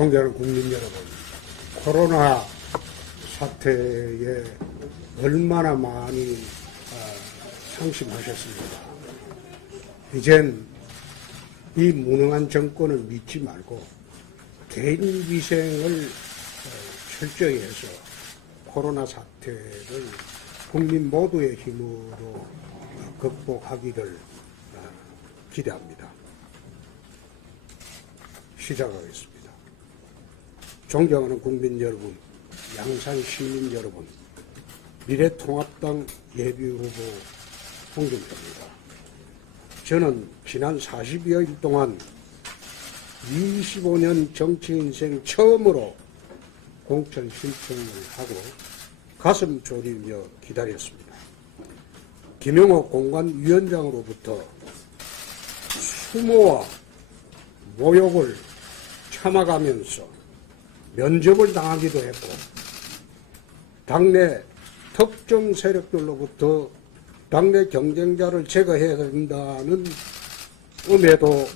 존경하는 국민 여러분, 코로나 사태에 얼마나 많이 상심하셨습니까? 이젠 이 무능한 정권을 믿지 말고 개인 위생을 철저히 해서 코로나 사태를 국민 모두의 힘으로 극복하기를 기대합니다. 시작하겠습니다. 존경하는 국민 여러분, 양산 시민 여러분, 미래통합당 예비후보 홍준표입니다. 저는 지난 40여일 동안 25년 정치 인생 처음으로 공천 신청을 하고 가슴 졸이며 기다렸습니다. 김영호 공관위원장으로부터 수모와 모욕을 참아가면서 면접을 당하기도 했고, 당내 특정 세력들로부터 당내 경쟁자를 제거해야 된다는 음해도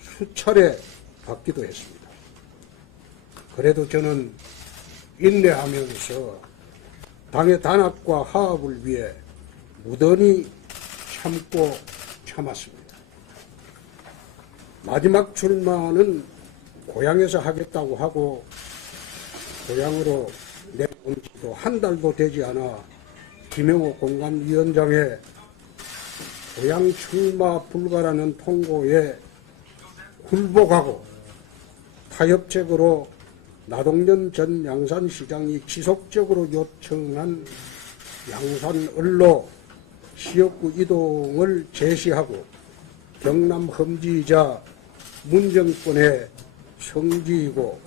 수차례 받기도 했습니다. 그래도 저는 인내하면서 당의 단합과 화합을 위해 무던히 참고 참았습니다. 마지막 출마는 고향에서 하겠다고 하고 고향으로 내온 지도 한 달도 되지 않아 김영호 공관위원장의 고향 출마 불가라는 통고에 굴복하고 타협책으로 나동년 전 양산시장이 지속적으로 요청한 양산을로 지역구 이동을 제시하고 경남 험지이자 문정권의 성지이고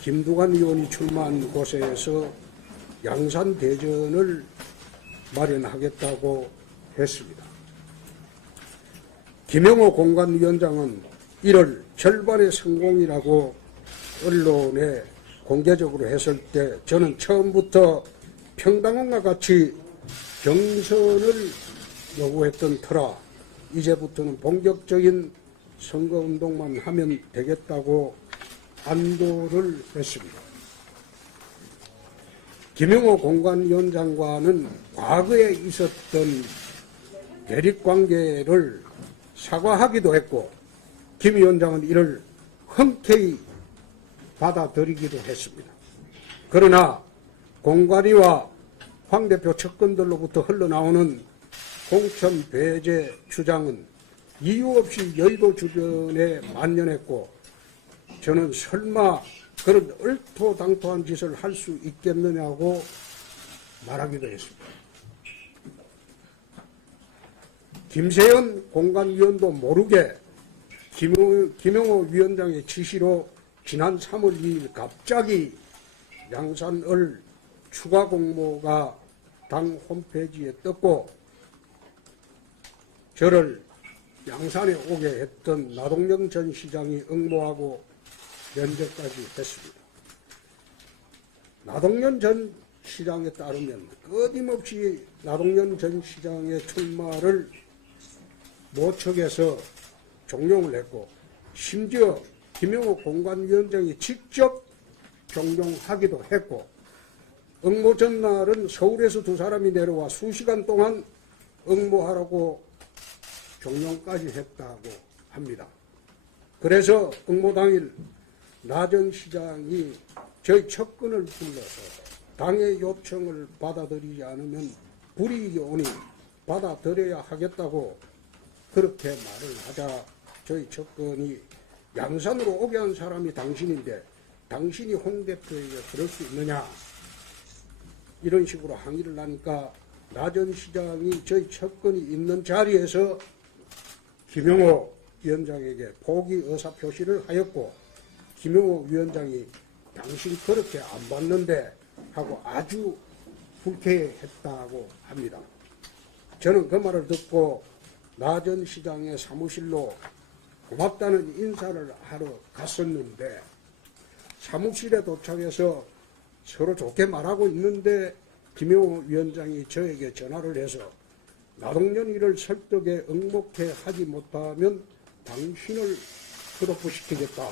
김두관 의원이 출마한 곳에서 양산 대전을 마련하겠다고 했습니다. 김영호 공관위원장은 이를 절반의 성공이라고 언론에 공개적으로 했을 때 저는 처음부터 평당원과 같이 경선을 요구했던 터라 이제부터는 본격적인 선거운동만 하면 되겠다고 안도를 했습니다. 김영호 공관위원장과는 과거에 있었던 대립관계를 사과하기도 했고 김 위원장은 이를 흔쾌히 받아들이기도 했습니다. 그러나 공관위와 황 대표 측근들로부터 흘러나오는 공천 배제 주장은 이유 없이 여의도 주변에 만연했고 저는 설마 그런 얼토당토한 짓을 할 수 있겠느냐고 말하기도 했습니다. 김세연 공관위원도 모르게 김영호 위원장의 지시로 지난 3월 2일 갑자기 양산을 추가 공모가 당 홈페이지에 떴고 저를 양산에 오게 했던 나동영 전 시장이 응모하고 면접까지 했습니다. 나동영 전 시장에 따르면 끊임없이 나동영 전 시장의 출마를 모척해서 종용을 했고 심지어 김영호 공관위원장이 직접 종용하기도 했고 응모 전날은 서울에서 두 사람이 내려와 수시간 동안 응모하라고 종용까지 했다고 합니다. 그래서 응모 당일 나 전 시장이 저희 측근을 불러서 당의 요청을 받아들이지 않으면 불이익이 오니 받아들여야 하겠다고 그렇게 말을 하자 저희 측근이 양산으로 오게 한 사람이 당신인데 당신이 홍 대표에게 그럴 수 있느냐 이런 식으로 항의를 하니까 나 전 시장이 저희 측근이 있는 자리에서 김영호 위원장에게 포기 의사표시를 하였고 김영호 위원장이 당신 그렇게 안 받는데 하고 아주 불쾌했다고 합니다. 저는 그 말을 듣고 나 전 시장의 사무실로 고맙다는 인사를 하러 갔었는데 사무실에 도착해서 서로 좋게 말하고 있는데 김영호 위원장이 저에게 전화를 해서 나동연이를 설득에 응목해 하지 못하면 당신을 트로프시키겠다.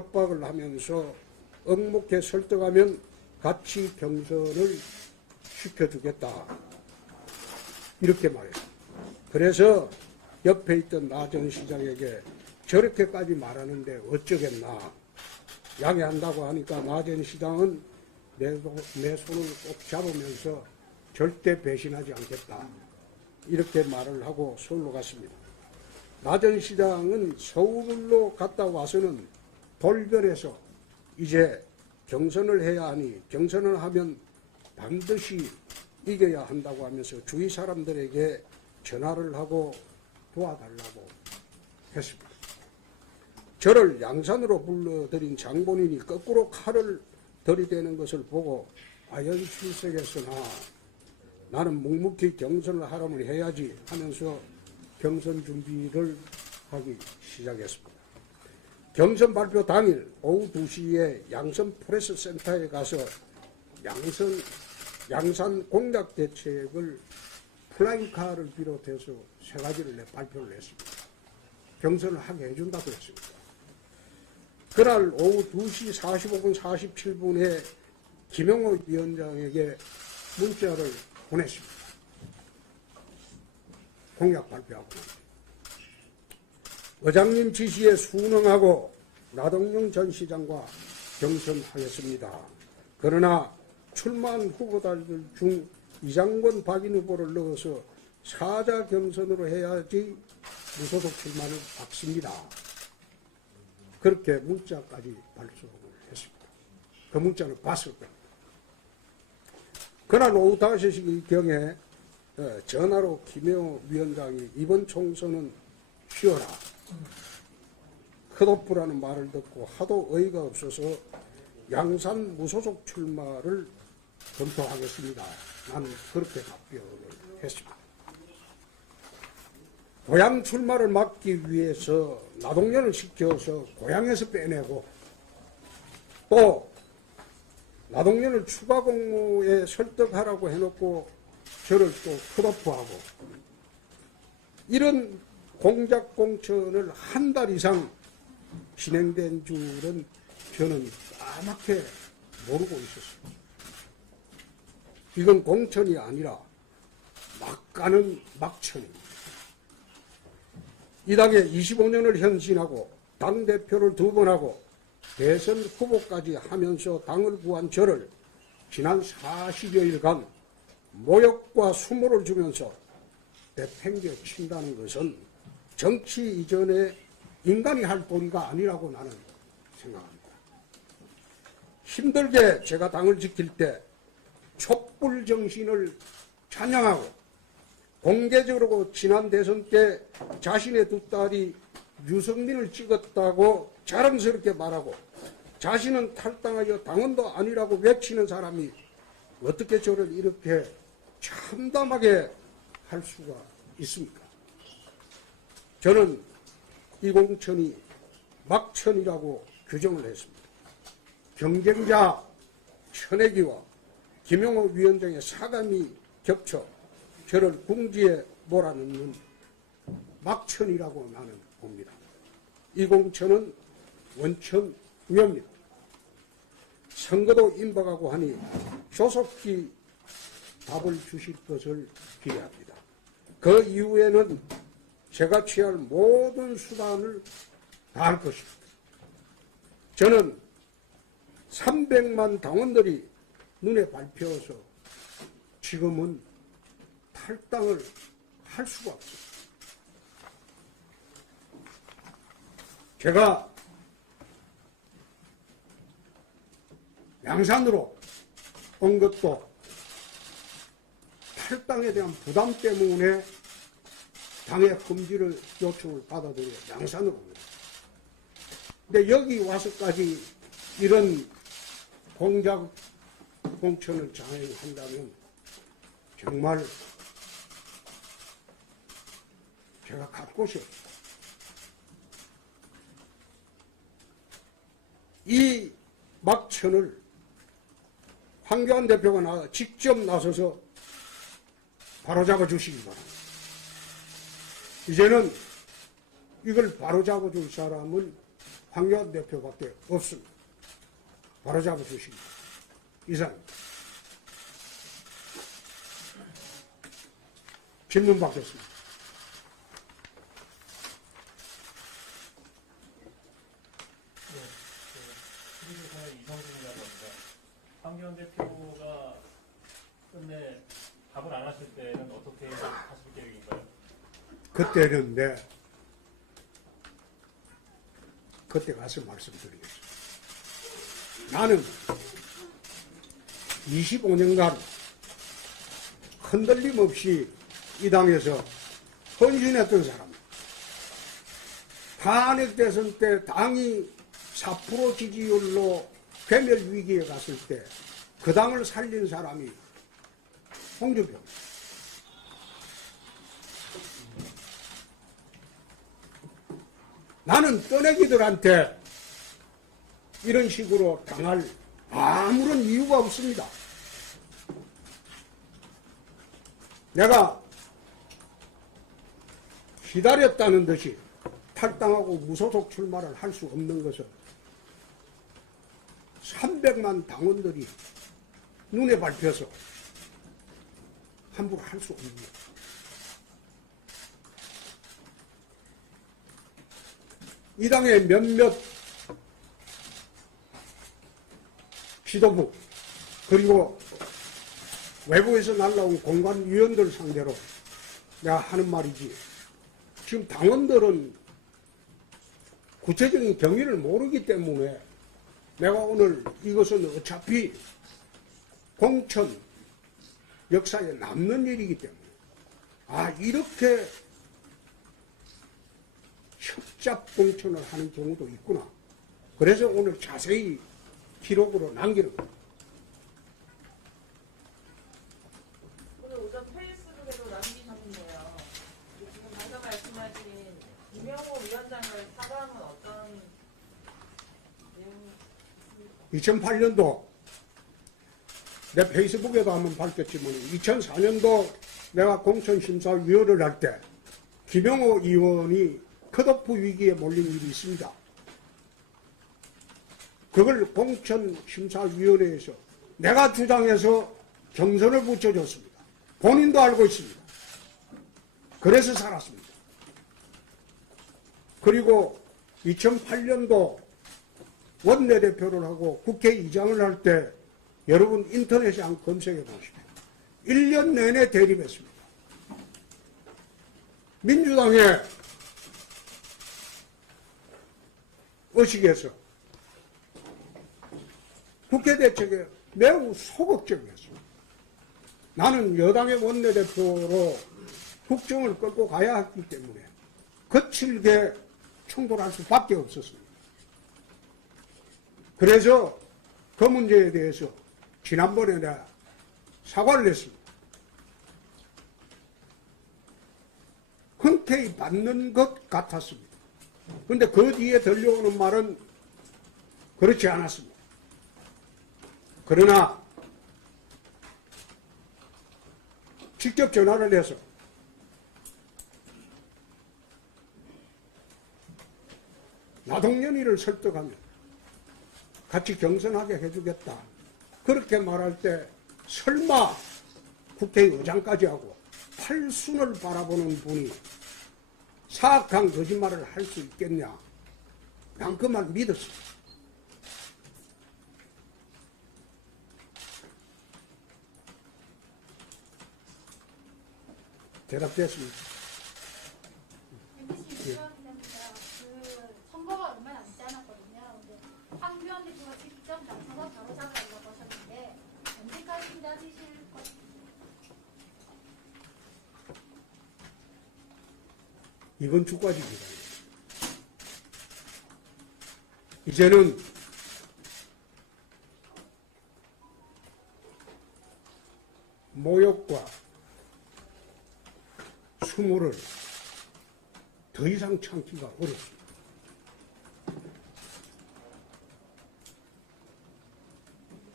협박을 하면서 억묵게 설득하면 같이 경선을 시켜주겠다. 이렇게 말했습니다. 그래서 옆에 있던 나 전 시장에게 저렇게까지 말하는데 어쩌겠나. 양해한다고 하니까 나 전 시장은 내 손을 꼭 잡으면서 절대 배신하지 않겠다. 이렇게 말을 하고 서울로 갔습니다. 나 전 시장은 서울로 갔다 와서는 돌변해서 이제 경선을 해야 하니 경선을 하면 반드시 이겨야 한다고 하면서 주위 사람들에게 전화를 하고 도와달라고 했습니다. 저를 양산으로 불러들인 장본인이 거꾸로 칼을 들이대는 것을 보고 아연실색했으나 나는 묵묵히 경선을 하려면 해야지 하면서 경선 준비를 하기 시작했습니다. 경선 발표 당일 오후 2시에 양산 프레스센터에 가서 양산 공약 대책을 플라잉카를 비롯해서 3가지를 발표를 했습니다. 경선을 하게 해준다고 했습니다. 그날 오후 2시 45분 47분에 김영호 위원장에게 문자를 보냈습니다. 공약 발표하고 의장님 지시에 순응하고 나동영 전 시장과 경선하겠습니다. 그러나 출마한 후보자들 중 이장권 박인 후보를 넣어서 사자 경선으로 해야지 무소속 출마를 받습니다. 그렇게 문자까지 발송을 했습니다. 그 문자를 봤을 겁니다. 그날 오후 5시경에 전화로 김영호 위원장이 이번 총선은 쉬어라. 컷오프라는 말을 듣고 하도 어이가 없어서 양산 무소속 출마를 검토하겠습니다. 나는 그렇게 답변을 했습니다. 고향 출마를 막기 위해서 나동련을 시켜서 고향에서 빼내고 또 나동련을 추가 공모에 설득하라고 해놓고 저를 또 컷오프하고 이런 공작 공천을 한 달 이상 진행된 줄은 저는 까맣게 모르고 있었습니다. 이건 공천이 아니라 막 가는 막천입니다. 이 당에 25년을 헌신하고 당대표를 2번 하고 대선 후보까지 하면서 당을 구한 저를 지난 40여일간 모욕과 수모를 주면서 내팽겨 친다는 것은 정치 이전에 인간이 할 도리가 아니라고 나는 생각합니다. 힘들게 제가 당을 지킬 때 촛불 정신을 찬양하고 공개적으로 지난 대선 때 자신의 2딸이 유승민을 찍었다고 자랑스럽게 말하고 자신은 탈당하여 당원도 아니라고 외치는 사람이 어떻게 저를 이렇게 참담하게 할 수가 있습니까? 저는 이 공천이 막천이라고 규정을 했습니다. 경쟁자 천혜기와 김영호 위원장의 사감이 겹쳐 저를 궁지에 몰아넣는 막천이라고 나는 봅니다. 이 공천은 원천우여입니다. 선거도 임박하고 하니 조속히 답을 주실 것을 기대합니다. 그 이후에는 제가 취할 모든 수단을 다할 것입니다. 저는 300만 당원들이 눈에 밟혀서 지금은 탈당을 할 수가 없습니다. 제가 양산으로 온 것도 탈당에 대한 부담 때문에 당의 금지를 요청을 받아들여 양산으로 옵니다. 근데 여기 와서까지 이런 공작 공천을 장애한다면 정말 제가 갈 곳이 없습니다. 이 막천을 황교안 대표가 직접 나서서 바로잡아 주시기 바랍니다. 이제는 이걸 바로잡아 줄 사람은 황교안 대표밖에 없습니다. 바로잡아 주십니다. 이상입니다. 질문 받겠습니다. 황교안 대표가 끝내 답을 안 하실 때는 어떻게 하실 계획인가요? 그때는 그때 가서 말씀드리겠습니다. 나는 25년간 흔들림 없이 이 당에서 헌신했던 사람입니다. 탄핵 대선 때 당이 4% 지지율로 괴멸 위기에 갔을 때 그 당을 살린 사람이 홍준표. 나는 떠내기들한테 이런 식으로 당할 아무런 이유가 없습니다. 내가 기다렸다는 듯이 탈당하고 무소속 출마를 할 수 없는 것은 300만 당원들이 눈에 밟혀서 함부로 할 수 없는 거예요. 이 당의 몇몇 지도부 그리고 외부에서 날라온 공관위원들 상대로 내가 하는 말이지, 지금 당원들은 구체적인 경위를 모르기 때문에 내가 오늘 이것은 어차피 공천 역사에 남는 일이기 때문에 이렇게 협잡 공천을 하는 경우도 있구나. 그래서 오늘 자세히 기록으로 남기는 겁니다. 오늘 오전 페이스북에도 남기셨는데요. 지금 방금 말씀하신 이명호 위원장을 사과한 건 어떤 내용입니까? 2008년도 내 페이스북에도 한번 밝혔지만 2004년도 내가 공천심사위원회를 할 때 김영호 의원이 컷오프 위기에 몰린 일이 있습니다. 그걸 공천심사위원회에서 내가 주장해서 경선을 붙여줬습니다. 본인도 알고 있습니다. 그래서 살았습니다. 그리고 2008년도 원내대표를 하고 국회의장을 할 때 여러분 인터넷에 한번 검색해 보십시오. 1년 내내 대립했습니다. 민주당의 의식에서 국회 대책에 매우 소극적이었습니다. 나는 여당의 원내대표로 국정을 끌고 가야 했기 때문에 거칠게 충돌할 수밖에 없었습니다. 그래서 그 문제에 대해서 지난번에 내가 사과를 했습니다. 흔쾌히 받는 것 같았습니다. 그런데 그 뒤에 들려오는 말은 그렇지 않았습니다. 그러나 직접 전화를 해서 나동연이를 설득하면 같이 경선하게 해주겠다. 그렇게 말할 때 설마 국회의장까지 하고 팔순을 바라보는 분이 사악한 거짓말을 할 수 있겠냐. 난 그 말 믿었습니다. 대답됐습니다. MBC 그 선거가 얼마 남지 않았거든요. 근데 황교안 대표가 직접 나서서 바로 잡으려고 하셨는데 언제까지 기다리실 것? 이번 주까지 기다립니다. 이제는 모욕과 수모를 더 이상 참기가 어렵습니다.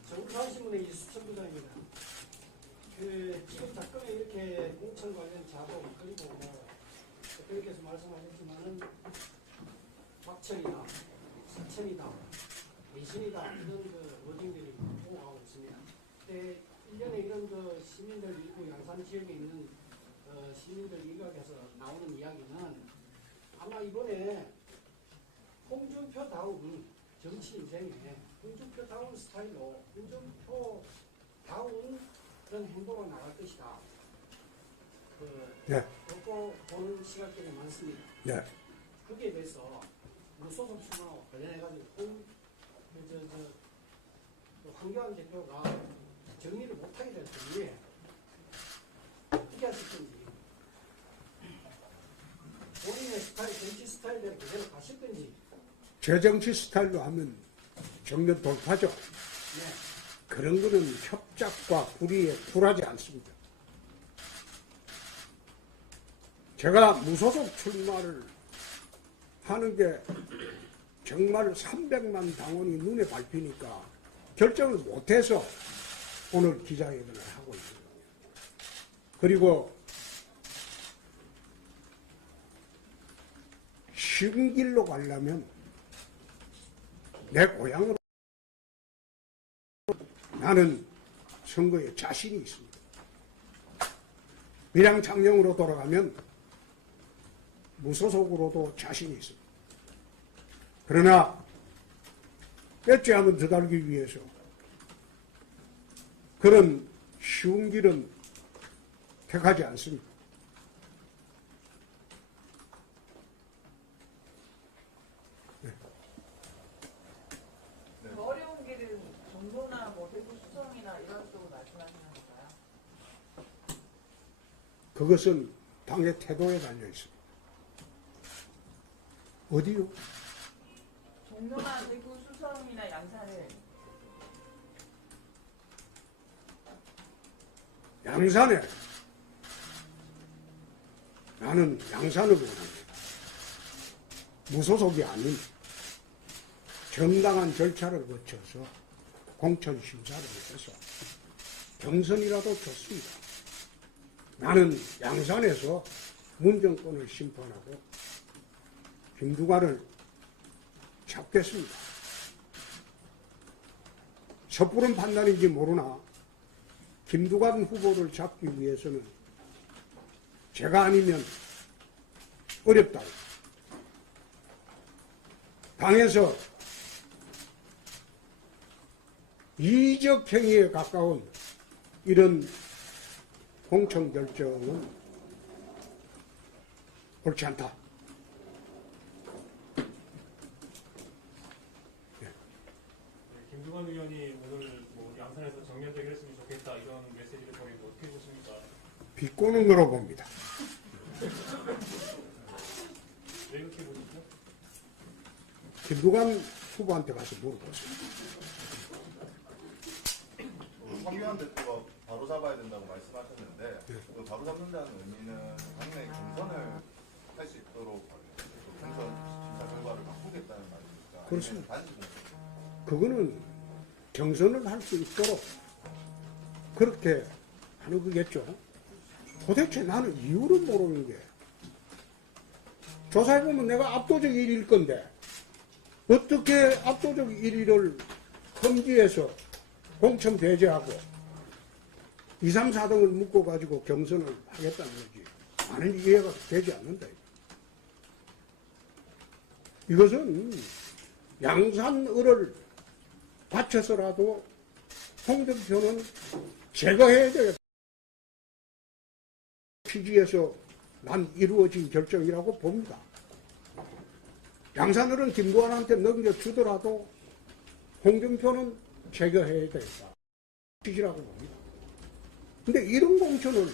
정부사신문의 이수천 부장입니다. 지금 작금에 이렇게 공천 관련 자본 그리고 대표님께서 말씀하셨지만은 박철이나 과천이다, 대신이다 이런 그 워딩들이 오가고 있습니다. 1년에 이런 그 시민들 일부 양산 지역에 있는 시민들 일각에서 나오는 이야기는 아마 이번에 홍준표다운 정치 인생에 홍준표다운 스타일로 홍준표다운 그런 행보로 나갈 것이다. 네. 그렇고 보는 시각들이 많습니다. 네. 거기에 대해서 무소속 출마와 관련해가지고 황교안 대표가 정리를 못하게 될 텐데 어떻게 하실 건지 본인의 스타일, 정치 스타일대로 그대로 가실 건지. 제 정치 스타일로 하면 정면 돌파죠. 네. 그런 거는 협작과 불의에 굴하지 않습니다. 제가 무소속 출마를 하는 게 정말 300만 당원이 눈에 밟히니까 결정을 못해서 오늘 기자회견을 하고 있습니다. 그리고 쉬운 길로 가려면 내 고향으로 나는 선거에 자신이 있습니다. 밀양창녕으로 돌아가면 무소속으로도 자신이 있습니다. 그러나 배째함은 더 달기 위해서 그런 쉬운 길은 택하지 않습니다. 그 어려운 길은 종로나 뭐 대구 수성이나 이런 쪽으로 말씀하시는 건가요? 그것은 당의 태도에 달려 있습니다. 어디요? 종로나 대구 수성이나 양산을 양산에 나는 양산을 원합니다. 무소속이 아닌 정당한 절차를 거쳐서 공천 심사를 해서 경선이라도 좋습니다. 나는 양산에서 문정권을 심판하고 김두관을 잡겠습니다. 섣부른 판단인지 모르나 김두관 후보를 잡기 위해서는 제가 아니면 어렵다. 당에서 이적 행위에 가까운 이런 공천 결정은 옳지 않다. 김두관 의원이 오늘 뭐 양산에서 정면대결 했으면 좋겠다 이런 메시지를 보내고 어떻게 보십니까? 비꼬는 거로 봅니다. 왜 그렇게 보시죠? 김두관 후보한테 가서 물어보세요. 황교안 대표가 바로 잡아야 된다고 말씀하셨는데 그 바로 잡는다는 의미는 당내 경선을 할 수 있도록 경선 심사 결과를 바꾸겠다는 말입니까? 그렇습니다. 아니면 단지 그거는 경선을 할 수 있도록 그렇게 하는 거겠죠. 도대체 나는 이유를 모르는 게 조사해보면 내가 압도적 1위일 건데 어떻게 압도적 1위를 험지에서 공천 배제하고 2, 3, 4등을 묶어가지고 경선을 하겠다는 거지. 나는 이해가 되지 않는다. 이것은 양산을을 바쳐서라도 홍준표는 제거해야 되겠다. 피지에서 난 이루어진 결정이라고 봅니다. 양산을은 김두관한테 넘겨주더라도 홍준표는 제거해야 되겠다. 피지라고 봅니다. 근데 이런 공천을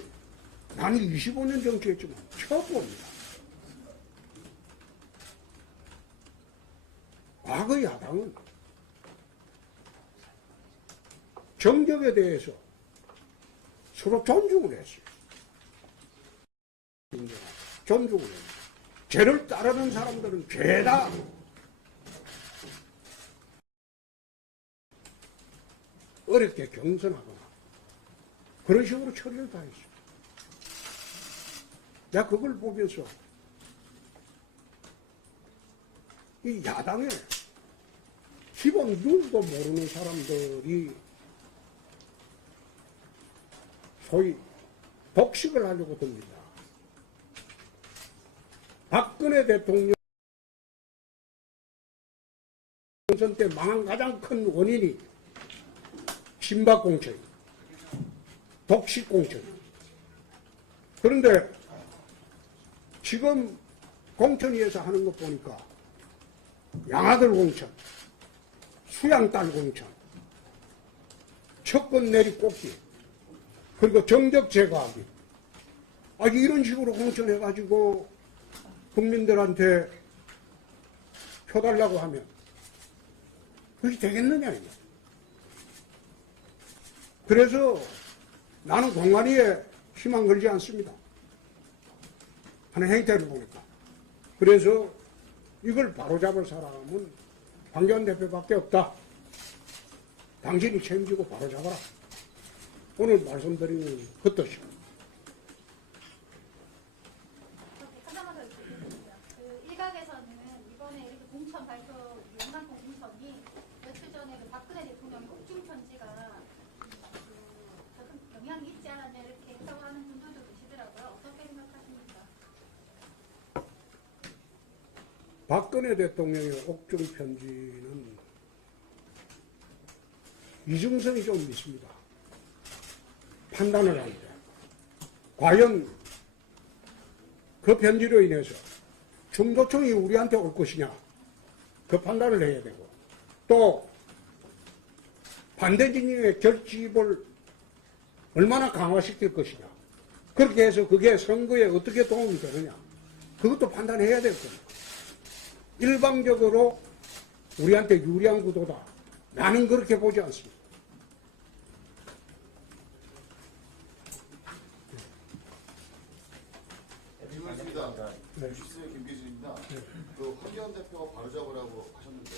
나는 25년 정치했지만 처음 봅니다. 과거 야당은 정적에 대해서 서로 존중을 했어요. 존중을 했어요. 죄를 따르는 사람들은 죄다 어렵게 경선하거나 그런 식으로 처리를 다 했어요. 내가 그걸 보면서 이 야당에 기본 룰도 모르는 사람들이 소위 독식을 하려고 듭니다. 박근혜 대통령 총선 때 망한 가장 큰 원인이 신박공천, 독식공천. 그런데 지금 공천위에서 하는 것 보니까 양아들 공천, 수양딸 공천, 척건 내리 꽂기, 그리고 정적 제거하기. 이런 식으로 공천해가지고 국민들한테 표 달라고 하면 그게 되겠느냐, 이거. 그래서 나는 공관위에 희망 걸지 않습니다. 하는 행태를 보니까. 그래서 이걸 바로잡을 사람은 황교안 대표밖에 없다. 당신이 책임지고 바로잡아라. 오늘 말씀드리는 그 뜻이고. 하나만 더 드리겠습니다. 그 일각에서는 이번에 이렇게 공천 발표 연간 공천이 며칠 전에 그 박근혜 대통령 옥중 편지가 조금 영향이 있지 않았냐 이렇게 해석하는 분들도 계시더라고요. 어떻게 생각하십니까? 박근혜 대통령의 옥중 편지는 이중성이 좀 있습니다. 판단을 합니다. 과연 그 편지로 인해서 중도층이 우리한테 올 것이냐, 그 판단을 해야 되고, 또 반대 진영의 결집을 얼마나 강화시킬 것이냐, 그렇게 해서 그게 선거에 어떻게 도움이 되느냐, 그것도 판단해야 될 겁니다. 일방적으로 우리한테 유리한 구도다, 나는 그렇게 보지 않습니다. 김기진입니다. 네. 주식수의 김기진입니다. 네. 그 황교안 대표가 바로잡으라고 하셨는데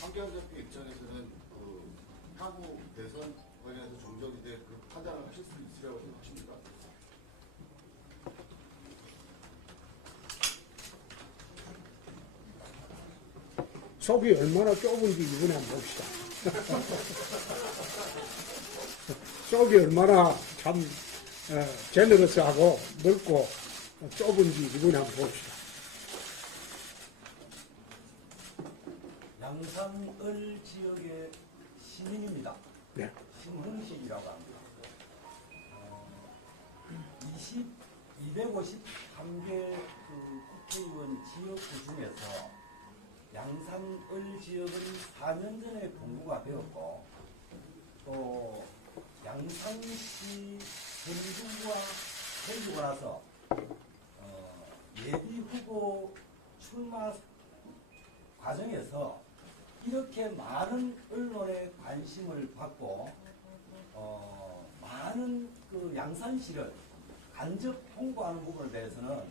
황교안 대표 입장에서는 그 향후 대선 관련해서 정적인데 그 판단을 하실 수 있으라고 생각하십니까? 속이 얼마나 좁은지 이번에 한번 봅시다. 속이 얼마나 참 제너러스하고 넓고 좁은지 이번에 한번 봅시다. 양산을 지역의 시민입니다. 네. 신흥식이라고 합니다. 253개 그 국회의원 지역구 중에서 양산을 지역은 4년 전에 본구가 되었고, 또 양산시 전주구가 생기고 나서 예비 후보 출마 과정에서 이렇게 많은 언론의 관심을 받고 많은 그 양산시를 간접 홍보하는 부분에 대해서는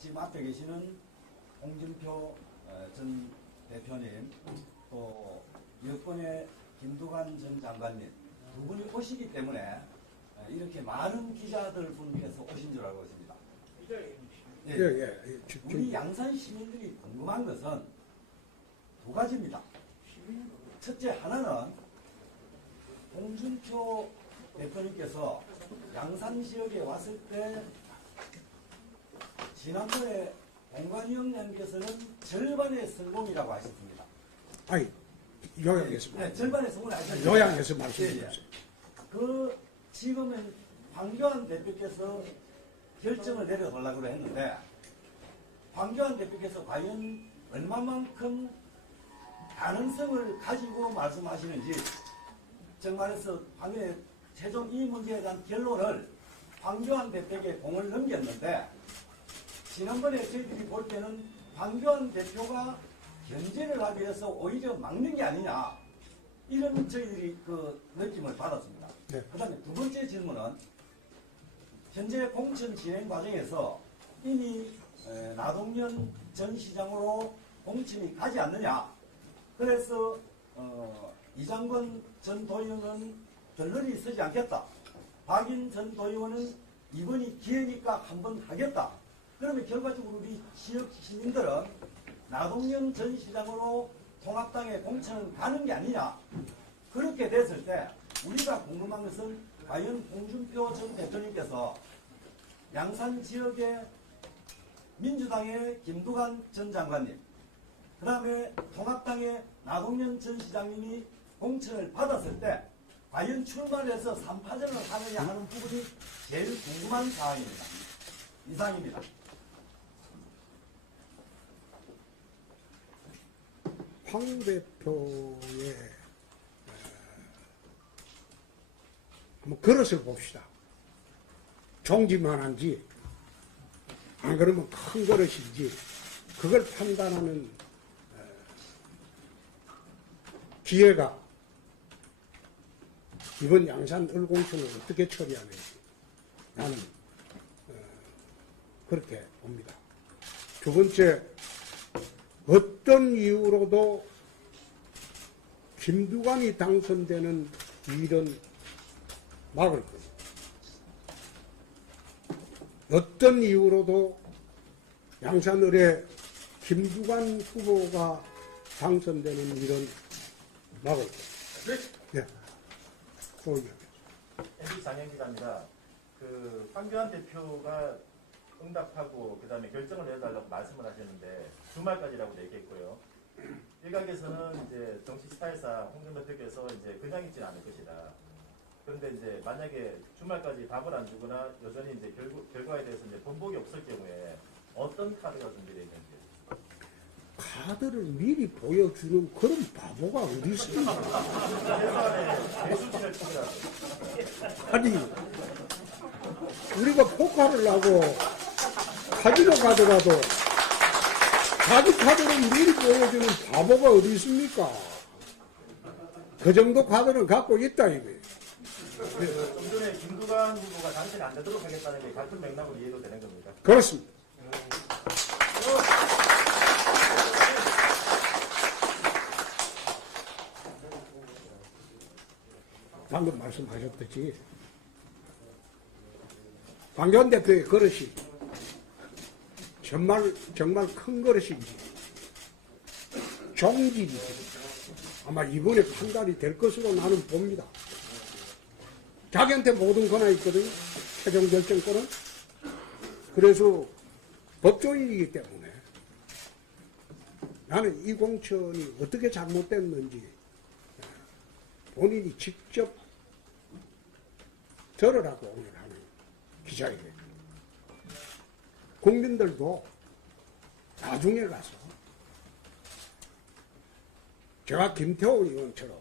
지금 앞에 계시는 홍준표 전 대표님, 또 여권의 김두관 전 장관님 두 분이 오시기 때문에 이렇게 많은 기자들 분께서 오신 줄 알고 있습니다. 예. 우리 양산 시민들이 궁금한 것은 두 가지입니다. 첫째 하나는 홍준표 대표님께서 양산 지역에 왔을 때 지난번에 공관위원장께서는 절반의 성공이라고 하셨습니다. 아니, 요약해서 네, 절반의 성공을 하셨습니다. 요약해서 말씀드렸어요. 그 지금은 황교안 대표께서 결정을 내려달라고 했는데 황교안 대표께서 과연 얼마만큼 가능성을 가지고 말씀하시는지, 정말해서 황교안의 최종 이 문제에 대한 결론을 황교안 대표에게 공을 넘겼는데, 지난번에 저희들이 볼 때는 황교안 대표가 견제를 하기 위해서 오히려 막는 게 아니냐, 이런 저희들이 그 느낌을 받았습니다. 네. 그 다음에 두 번째 질문은 현재 공천 진행 과정에서 이미 나동연 전 시장으로 공천이 가지 않느냐. 그래서 이장건 전 도의원은 결론이 서지 않겠다. 박인 전 도의원은 이번이 기회니까 한번 하겠다. 그러면 결과적으로 우리 지역 시민들은 나동연 전 시장으로 통합당에 공천 가는 게 아니냐. 그렇게 됐을 때 우리가 궁금한 것은 과연 홍준표 전 대표님께서 양산 지역의 민주당의 김두관 전 장관님, 그 다음에 통합당의 나동연 전 시장님이 공천을 받았을 때 과연 출마를 해서 3파전을 하느냐 하는 부분이 제일 궁금한 사항입니다. 이상입니다. 황 대표의 한번 그릇을 봅시다. 종지만한지 안 그러면 큰 그릇인지 그걸 판단하는 기회가 이번 양산 을공천을 어떻게 처리하는지 나는 그렇게 봅니다. 두 번째, 어떤 이유로도 김두관이 당선되는 일은 막을 겁니다. 어떤 이유로도 양산을에 김두관 후보가 당선되는 일은 막을 겁니다. 네. MB 장영기자입니다. 그 황교안 대표가 응답하고 그다음에 결정을 내달라고 말씀을 하셨는데 주말까지라고 얘기했고요. 일각에서는 이제 정치 스타일상 홍준표 대표께서 이제 그냥 있지는 않을 것이다. 그런데 이제 만약에 주말까지 답을 안 주거나 여전히 이제 결과에 대해서 이제 번복이 없을 경우에 어떤 카드가 준비되어 있는지. 카드를 미리 보여주는 그런 바보가 어디 있습니까? 아니, 우리가 포카를 하고 카지노 가더라도 자기 카드를 미리 보여주는 바보가 어디 있습니까? 그 정도 카드는 갖고 있다 이거예요. 좀 전에 김두관 후보가 당선이 안 되도록 하겠다는 게 같은 맥락으로 이해도 되는 겁니까? 그렇습니다. 방금 말씀하셨듯이 황교안 대표의 그릇이 정말 큰 그릇인지 종질이 아마 이번에 판단이 될 것으로 나는 봅니다. 자기한테 모든 권한이 있거든요. 최종 결정권은. 그래서 법조인이기 때문에 나는 이 공천이 어떻게 잘못됐는지 본인이 직접 절을 하고 오늘 하는 기자회견. 국민들도 나중에 가서 제가 김태호 의원처럼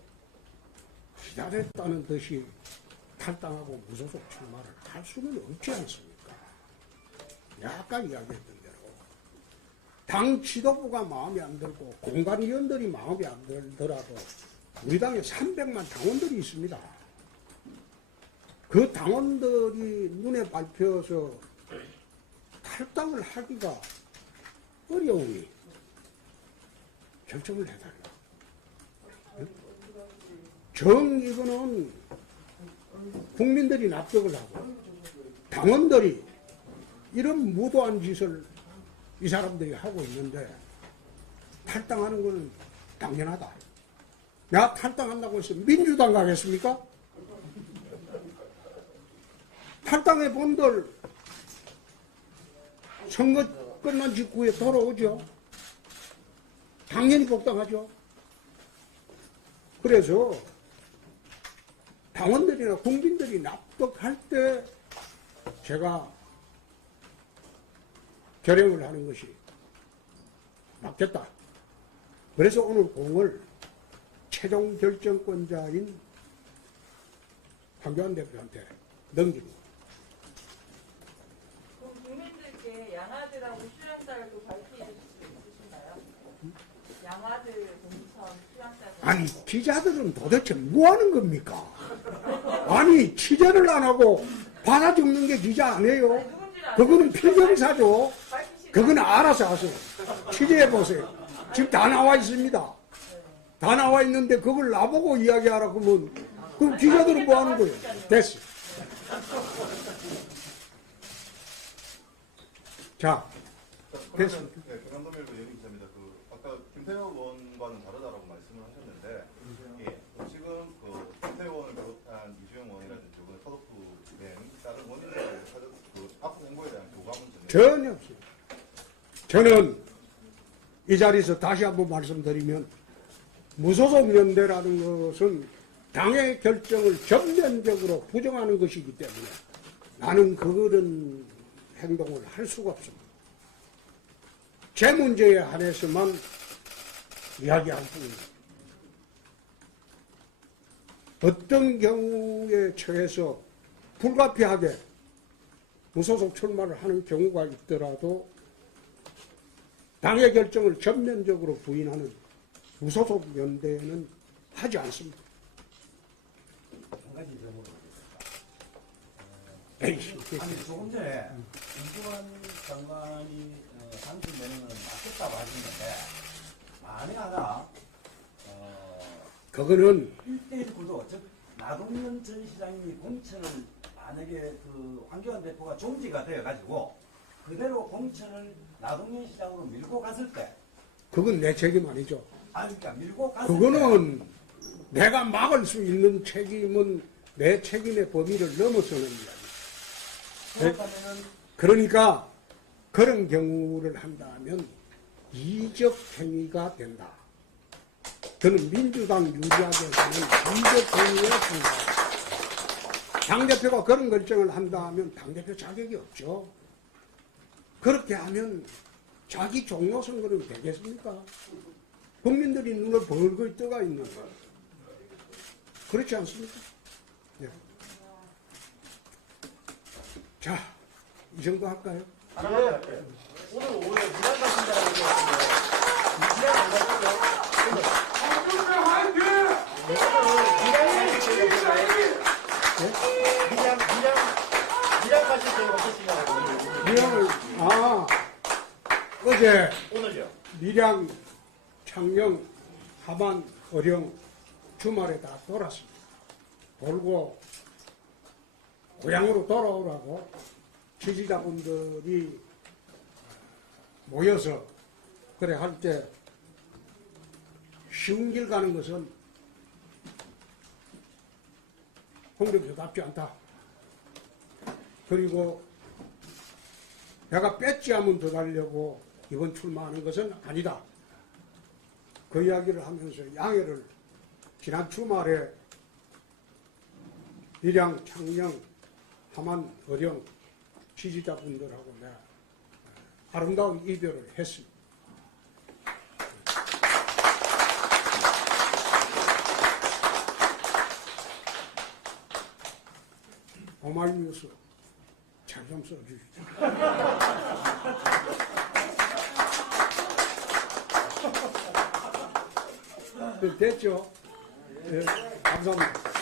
기다렸다는 듯이 탈당하고 무소속 출마를 할 수는 없지 않습니까? 약간 이야기했던 대로 당 지도부가 마음에 안 들고 공관위원들이 마음에 안 들더라도 우리 당에 300만 당원들이 있습니다. 그 당원들이 눈에 밟혀서 탈당을 하기가 어려우니 결정을 해달라. 이거는 국민들이 납득을 하고 당원들이 이런 무도한 짓을 이 사람들이 하고 있는데 탈당하는 것은 당연하다. 내가 탈당한다고 해서 민주당 가겠습니까? 탈당해 본들 선거 끝난 직후에 돌아오죠. 당연히 복당하죠. 그래서 당원들이나 국민들이 납득할 때 제가 결행을 하는 것이 맞겠다. 그래서 오늘 공을 최종 결정권자인 황교안 대표한테 넘깁니다. 그럼 국민들께 양아들하고 수양자를 밝히실 수 있으신가요? 양아들 공천 수양자. 아니 기자들은 도대체 뭐 하는 겁니까? 아니 취재를 안 하고 받아 적는 게 기자 아니에요? 그거는 필경사죠. 그거는 알아서 하세요. 취재해 보세요. 지금 다 나와 있습니다. 다 나와 있는데 그걸 나보고 이야기하라 그러면 그럼 기자들은 뭐 하는 거예요? 됐어. 자, 됐습니다. 네, 강남일보 예능 기자입니다. 아까 김 김태호 의원과는 다르다라고 말씀을 하셨는데, 예, 지금 그 김태호 의원을 비롯한 이주영 의원이라든지 이번에 컷오프된 다른 원인들의 그 앞으로 행보에 대한 교감은 전혀 없습니다. 저는 이 자리에서 다시 한번 말씀드리면 무소속 연대라는 것은 당의 결정을 전면적으로 부정하는 것이기 때문에 나는 그런 행동을 할 수가 없습니다. 제 문제에 한해서만 이야기할 뿐입니다. 어떤 경우에 처해서 불가피하게 무소속 출마를 하는 경우가 있더라도 당의 결정을 전면적으로 부인하는 무소속 연대는 하지 않습니다. 한 가지 점으로 에이씨, 아니 조금 전에 김두관 장관이 당선되는 건 맞겠다고 하셨는데 만에 하나 그거는 1대1 구도 즉 나동현 전 시장이 공천을 만약에 그 황교안 대표가 종지가 되어가지고 그대로 공천을 나동현 시장으로 밀고 갔을 때 그건 내 책임 아니죠. 아니 그러니까 밀고 갔을 때 그거는 내가 막을 수 있는 책임은 내 책임의 범위를 넘어서는 이야기. 그렇다면은 그러니까 그런 경우를 한다면 이적 행위가 된다. 저는 민주당 유리하게서는 이적 행위에 불과합니다. 당대표가 그런 결정을 한다면 당대표 자격이 없죠. 그렇게 하면 자기 종로 선거는 되겠습니까? 국민들이 눈을 벌거이 떠가 있는 거예요. 그렇지 않습니까? 네. 자, 이 정도 할까요? 하나만 할게요. 오늘 오후에 부산 가신다는 얘기 같은데 부산 안 밀양 가실 계획 없으신가요? 밀양을, 어제 오늘요? 밀양, 창녕, 하만, 어령 주말에 다 돌았습니다. 돌고 고향으로 돌아오라고 지지자분들이 모여서 그래 할 때 쉬운 길 가는 것은 홍준표답지 않다. 그리고 내가 뺏지 하면 더 달려고 이번 출마하는 것은 아니다. 그 이야기를 하면서 양해를 지난 주말에 밀양, 창녕, 하만, 어령 지지자분들하고 내가 아름다운 이별을 했습니다. 오마이뉴스 잘 좀 써주시죠. 됐죠? 네, 감사합니다.